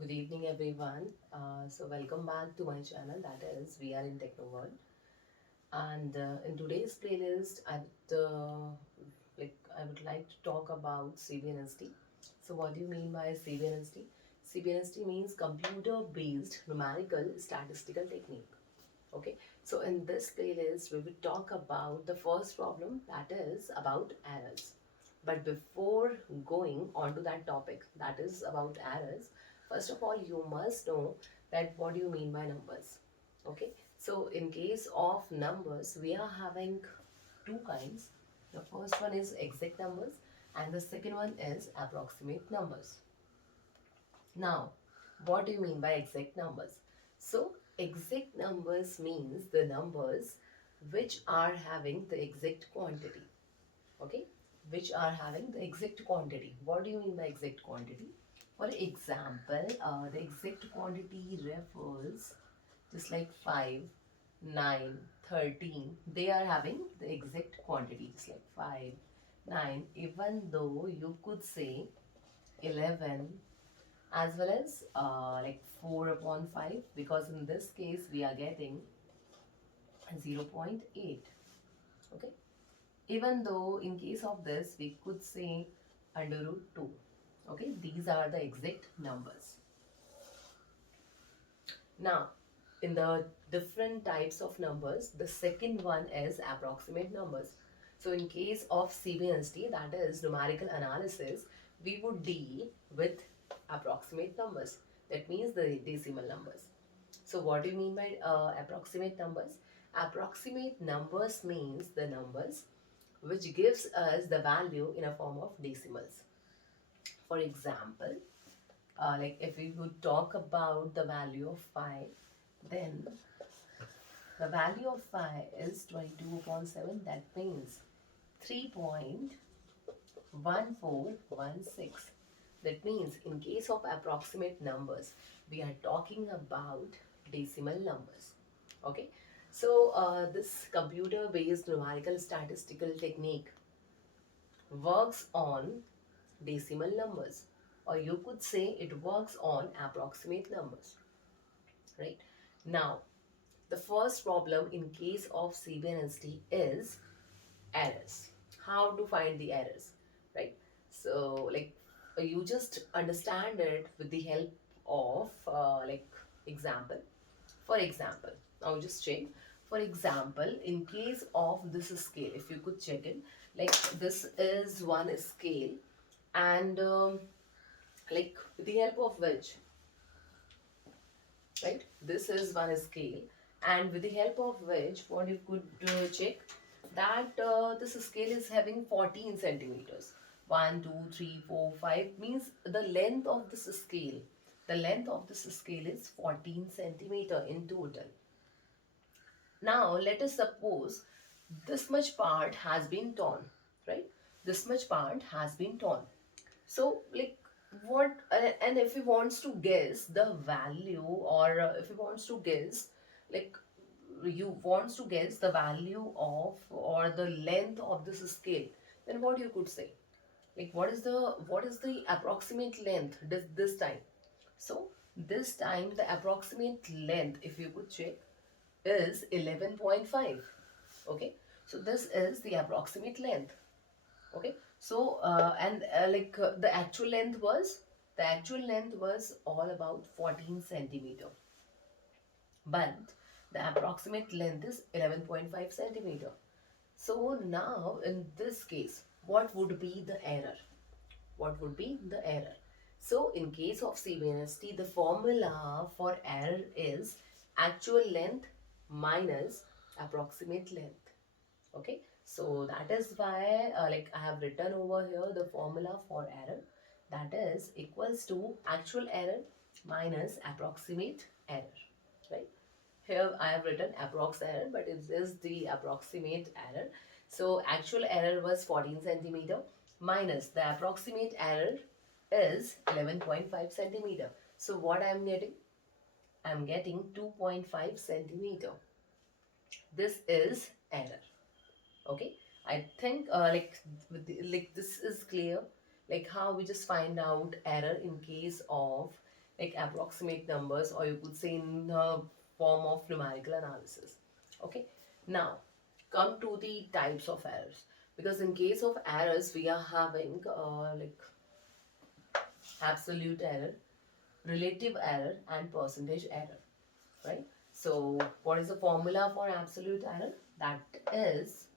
Good evening, everyone. Welcome back to my channel. That is, we are in Techno World. And in today's playlist, I would like to talk about CBNST. So, what do you mean by CBNST? CBNST means computer-based numerical statistical technique. Okay. So, in this playlist, we will talk about the first problem, that is about errors. But before going on to that topic, that is about errors, first of all, you must know that what do you mean by numbers. Okay, so in case of numbers, we are having two kinds. The first one is exact numbers, and the second one is approximate numbers. Now, what do you mean by exact numbers? So, exact numbers means the numbers which are having the exact quantity. Okay, which are having the exact quantity. What do you mean by exact quantity? For example, the exact quantity refers just like 5, 9, 13. They are having the exact quantity just like 5, 9, even though you could say 11 as well as like 4 upon 5, because in this case we are getting 0.8. Okay, even though in case of this we could say under root 2. Okay, these are the exact numbers. Now, in the different types of numbers, the second one is approximate numbers. So in case of CBNST, that is numerical analysis, we would deal with approximate numbers. That means the decimal numbers. So what do you mean by approximate numbers? Approximate numbers means the numbers which gives us the value in a form of decimals. For example, like if we would talk about the value of 5, then the value of 5 is 22 upon 7. That means 3.1416. That means in case of approximate numbers, we are talking about decimal numbers. Okay. So this computer-based numerical statistical technique works on decimal numbers, or you could say it works on approximate numbers, right? Now, the first problem in case of CBNST is errors. How to find the errors, right? So, like, you just understand it with the help of example. For example, now just check. For example, in case of this scale, if you could check it, like this is one scale, and like with the help of which, right, this is one scale, and with the help of which what you could check that this scale is having 14 centimeters. 1 2 3 4 5 means the length of this scale, the length of this scale is 14 centimeter in total. Now let us suppose this much part has been torn, right? This much part has been torn. So, like, what, and if he wants to guess the value, or if he wants to guess, like, you wants to guess the value of or the length of this scale, then what you could say? Like, what is the approximate length this time? So, this time the approximate length, if you could check, is 11.5. Okay, so this is the approximate length. Okay, so the actual length was all about 14 centimeter, but the approximate length is 11.5 centimeter. So now in this case, what would be the error? What would be the error? So in case of CBNST, the formula for error is actual length minus approximate length. Okay, so that is why like I have written over here the formula for error, that is equals to actual error minus approximate error, right? Here I have written approx error, but it is the approximate error. So actual error was 14 centimeter minus the approximate error is 11.5 centimeter. So what I am getting? I am getting 2.5 centimeter. This is error. Okay, I think like this is clear, like how we just find out error in case of like approximate numbers, or you could say in the form of numerical analysis. Okay, now come to the types of errors, because in case of errors we are having like absolute error, relative error, and percentage error, right? So what is the formula for absolute error? That is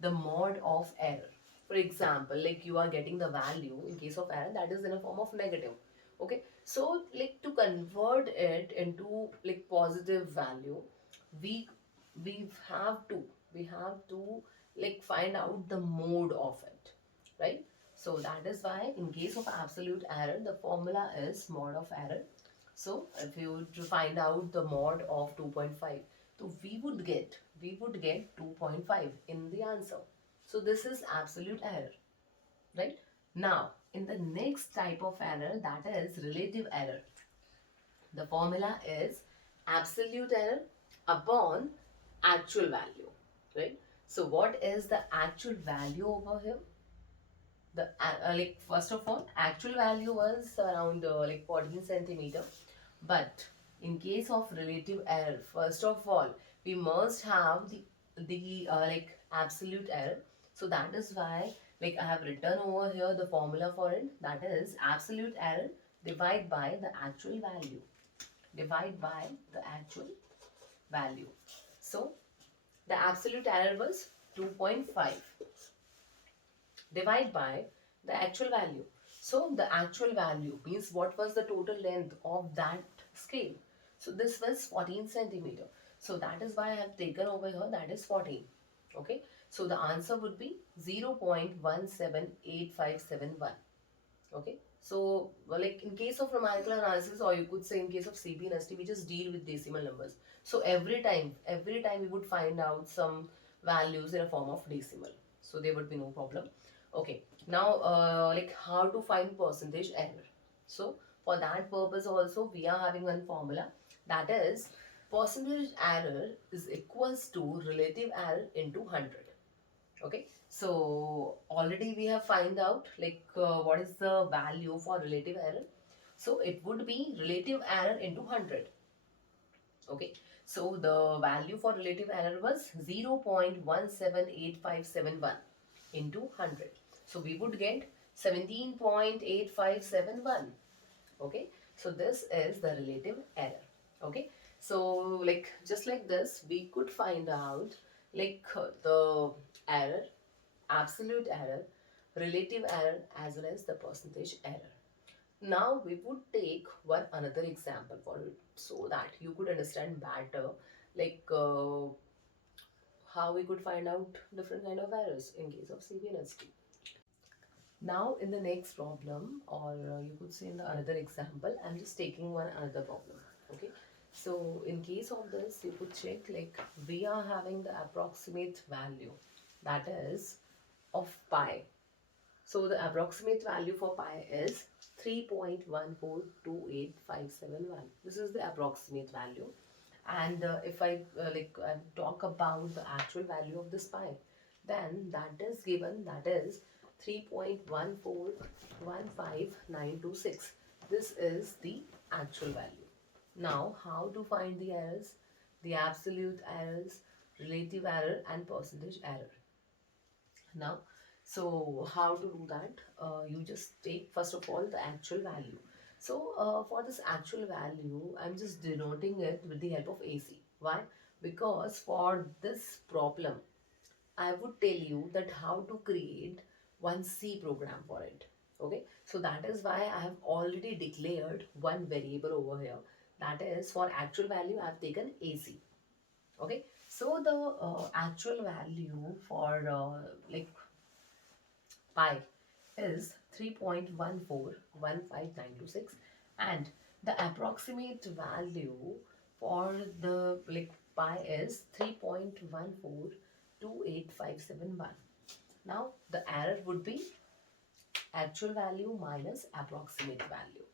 the mode of error. For example, like you are getting the value in case of error that is in a form of negative. Okay, so like to convert it into like positive value, we we have to we have to like find out the mode of it, right? So that is why in case of absolute error, the formula is mode of error. So if you would to find out the mod of 2.5, so we would get 2.5 in the answer. So this is absolute error, right? Now, in the next type of error, that is relative error. The formula is absolute error upon actual value, right? So what is the actual value over here? The like first of all, actual value was around like 14 centimeter, but in case of relative error, first of all we must have the like absolute error. So that is why like I have written over here the formula for it, that is absolute error divided by the actual value, divide by the actual value. So the absolute error was 2.5, divide by the actual value. So the actual value means what was the total length of that scale. So this was 14 centimeter. So that is why I have taken over here, that is 14. Okay. So the answer would be 0.178571. Okay. So like in case of numerical analysis, or you could say in case of CBNST, we just deal with decimal numbers. So every time we would find out some values in a form of decimal. So there would be no problem. Okay, now like how to find percentage error. So for that purpose also we are having one formula, that is percentage error is equals to relative error into 100. Okay, so already we have find out like what is the value for relative error. So it would be relative error into 100. Okay, so the value for relative error was 0.178571 into 100. So we would get 17.8571. Okay, so this is the relative error. Okay, so like just like this we could find out like the error, absolute error, relative error, as well as the percentage error. Now we would take one another example for it so that you could understand better like how we could find out different kind of errors in case of CBNST. Now in the next problem, or you could say in the another example, I'm just taking one another problem. Okay, so in case of this you could check like we are having the approximate value, that is of pi. So the approximate value for pi is 3.1428571. This is the approximate value. And if I talk about the actual value of this pi, then that is given, that is 3.1415926. This is the actual value. Now, how to find the errors? The absolute errors, relative error, and percentage error. Now, so how to do that? You just take first of all the actual value. So for this actual value, I'm just denoting it with the help of AC. Why? Because for this problem, I would tell you that how to create one C program for it. Okay, so that is why I have already declared one variable over here. That is for actual value, I have taken AC. Okay, so the actual value for like pi is 3.1415926, and the approximate value for the like pi is 3.1428571. Now the error would be actual value minus approximate value.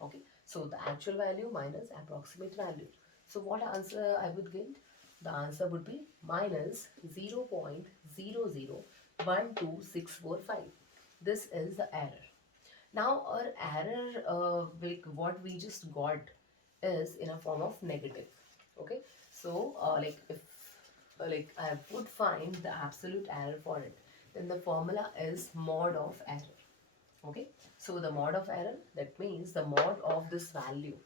Okay, so the actual value minus approximate value. So what answer I would get? The answer would be minus 0.001265. This is the error. Now our error, like what we just got is in a form of negative. Okay, so like if like I would find the absolute error for it, then the formula is mod of error. Okay, so the mod of error, that means the mod of this value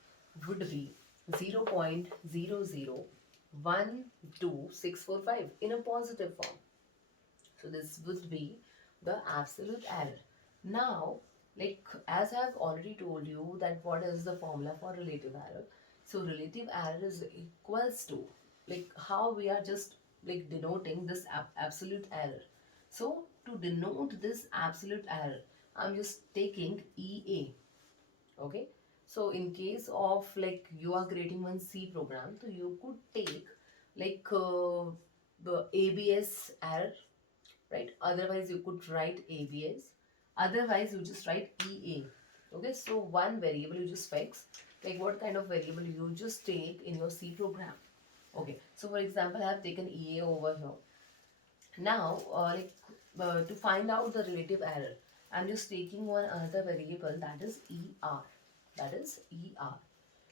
would be 0.0012645 in a positive form. So this would be the absolute error. Now, like as I have already told you that what is the formula for relative error. So relative error is equals to, like how we are just like denoting this absolute error. So to denote this absolute error, I'm just taking EA. Okay. So in case of like you are creating one C program, so you could take like the ABS error, right? Otherwise, you could write ABS. Otherwise, you just write EA. Okay, so one variable you just fix. Like what kind of variable you just take in your C program. Okay, so for example, I have taken EA over here. Now, to find out the relative error, I'm just taking one another variable, that is ER. That is ER.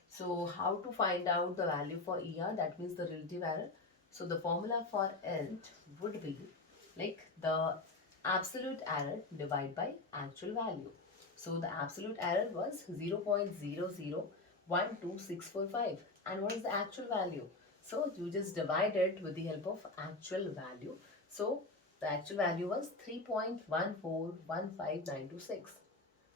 So how to find out the value for ER? That means the relative error. So the formula for it would be like the absolute error divided by actual value. So the absolute error was 0.0012645. And what is the actual value? So you just divide it with the help of actual value. So the actual value was 3.1415926.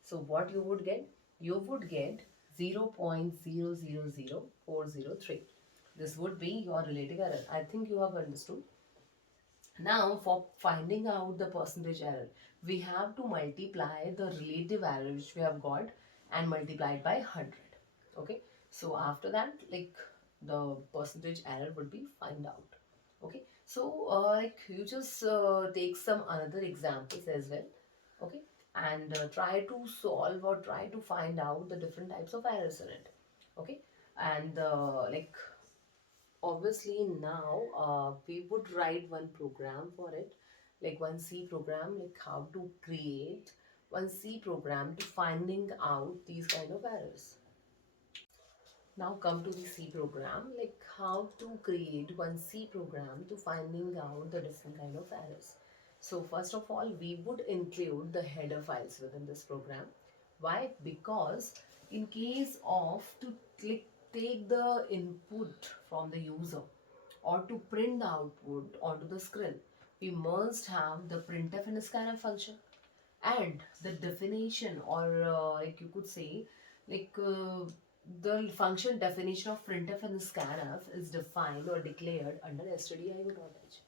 So what you would get? You would get 0.000403. This would be your relative error. I think you have understood. Now for finding out the percentage error, we have to multiply the relative error which we have got and multiply it by 100. Okay. So after that, like the percentage error would be find out. Okay. So like you just take some another examples as well. Okay, and try to solve or try to find out the different types of errors in it. Okay, and like obviously now we would write one program for it, like one C program, like how to create one C program to finding out these kind of errors. Now come to the C program, like how to create one C program to finding out the different kind of errors. So first of all, we would include the header files within this program. Why? Because in case of to click take the input from the user or to print the output onto the screen, we must have the printf and scanf function, and the definition or like you could say like the function definition of printf and scanf is defined or declared under stdio.h.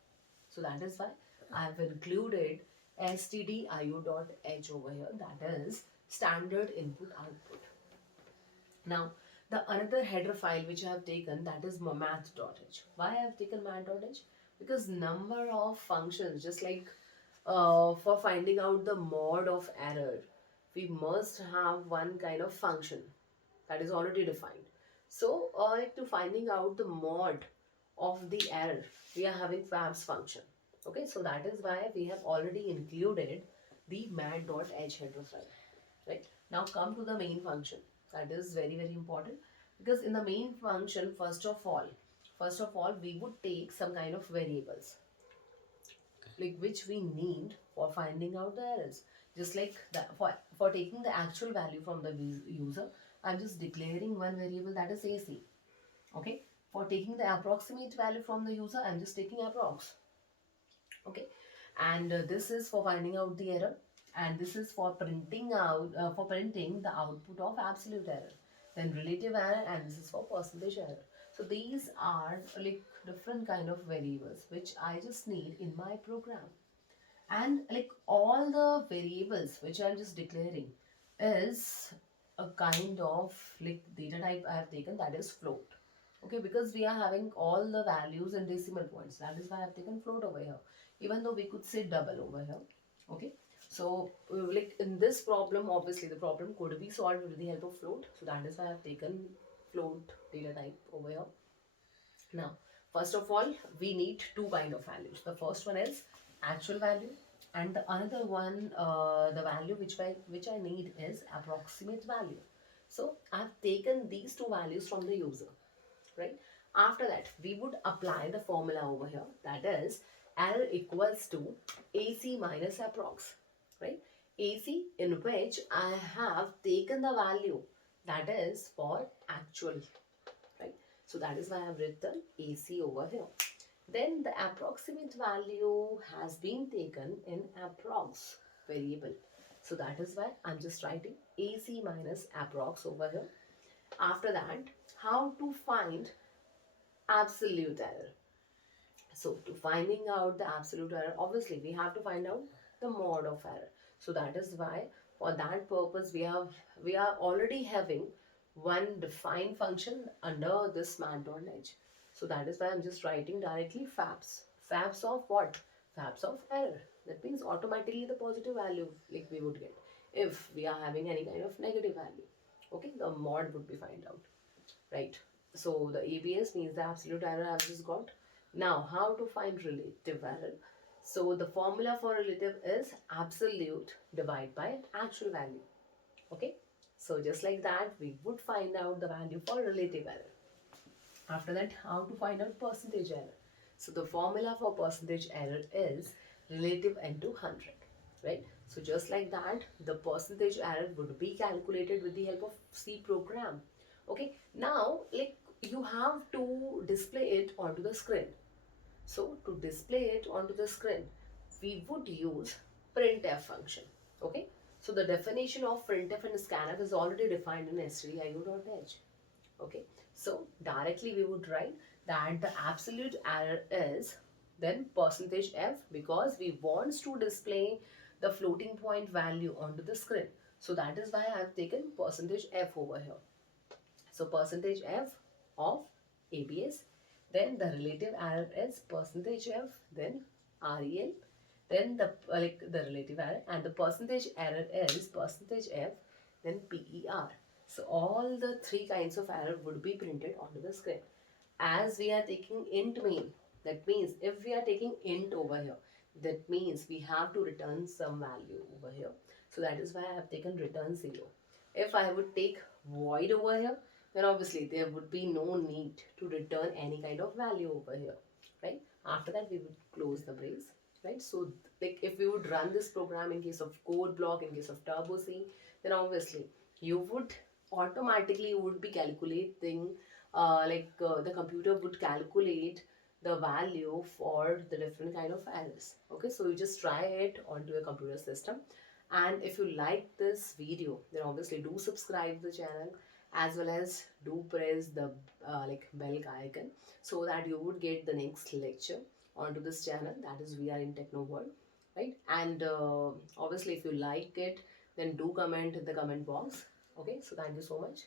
So that is why I have included stdio.h over here, that is standard input output. Now the another header file which I have taken, that is math.h. Why I have taken math.h? Because number of functions, just like for finding out the mode of error, we must have one kind of function that is already defined. So, like to finding out the mode of the error, we are having fabs function. Okay, so that is why we have already included the mat.h header file. Right now, come to the main function. That is very very important, because in the main function, first of all, we would take some kind of variables like which we need for finding out the errors. Just like that, for taking the actual value from the user, I'm just declaring one variable, that is AC. Okay, for taking the approximate value from the user, I'm just taking approx. Okay, and this is for finding out the error, and this is for printing out for printing the output of absolute error, then relative error, and this is for percentage error. So these are like different kind of variables which I just need in my program. And like all the variables which I'm just declaring is a kind of like data type I have taken, that is float. Okay, because we are having all the values in decimal points, that is why I have taken float over here, even though we could say double over here. Okay, so like in this problem, obviously the problem could be solved with the help of float, so that is why I have taken float data type over here. Now first of all, we need two kind of values. The first one is actual value, And the another one, the value which I need is approximate value. So I've taken these two values from the user, right? After that, we would apply the formula over here, that is L equals to AC minus approx, right? AC in which I have taken the value that is for actual, right? So that is why I have written AC over here. Then the approximate value has been taken in approx variable. So that is why I'm just writing AC minus approx over here. After that, how to find absolute error. So to finding out the absolute error, obviously we have to find out the mode of error. So that is why for that purpose we are already having one defined function under this mat.edge. So that is why I'm just writing directly fabs. Fabs of what? Fabs of error. That means automatically the positive value like we would get if we are having any kind of negative value. Okay, the mod would be find out, right? So the ABS means the absolute error I've just got. Now, how to find relative error? So the formula for relative is absolute divided by actual value. Okay. So just like that, we would find out the value for relative error. After that, how to find out percentage error? So the formula for percentage error is relative into 100, right? So just like that, the percentage error would be calculated with the help of C program. Okay, now like you have to display it onto the screen. So to display it onto the screen, we would use printf function. Okay, so the definition of printf and scanf is already defined in stdio.h. Okay, so directly we would write that the absolute error is then percentage f, because we wants to display the floating point value onto the screen. So that is why I have taken percentage f over here. So percentage f of ABS, then the relative error is percentage f, then REL, then the like the relative error, and the percentage error is percentage f, then PER. So all the three kinds of error would be printed onto the screen. As we are taking int main, that means if we are taking int over here, that means we have to return some value over here. So that is why I have taken return 0. If I would take void over here, then obviously there would be no need to return any kind of value over here, right? After that we would close the brace, right? So like if we would run this program in case of code block, in case of turbo C, then obviously you would automatically would be calculating the computer would calculate the value for the different kind of errors. Okay, so you just try it onto your computer system, and if you like this video, then obviously do subscribe the channel, as well as do press the bell icon, so that you would get the next lecture onto this channel, that is we are in techno world, right? And obviously if you like it, then do comment in the comment box. Okay, so thank you so much.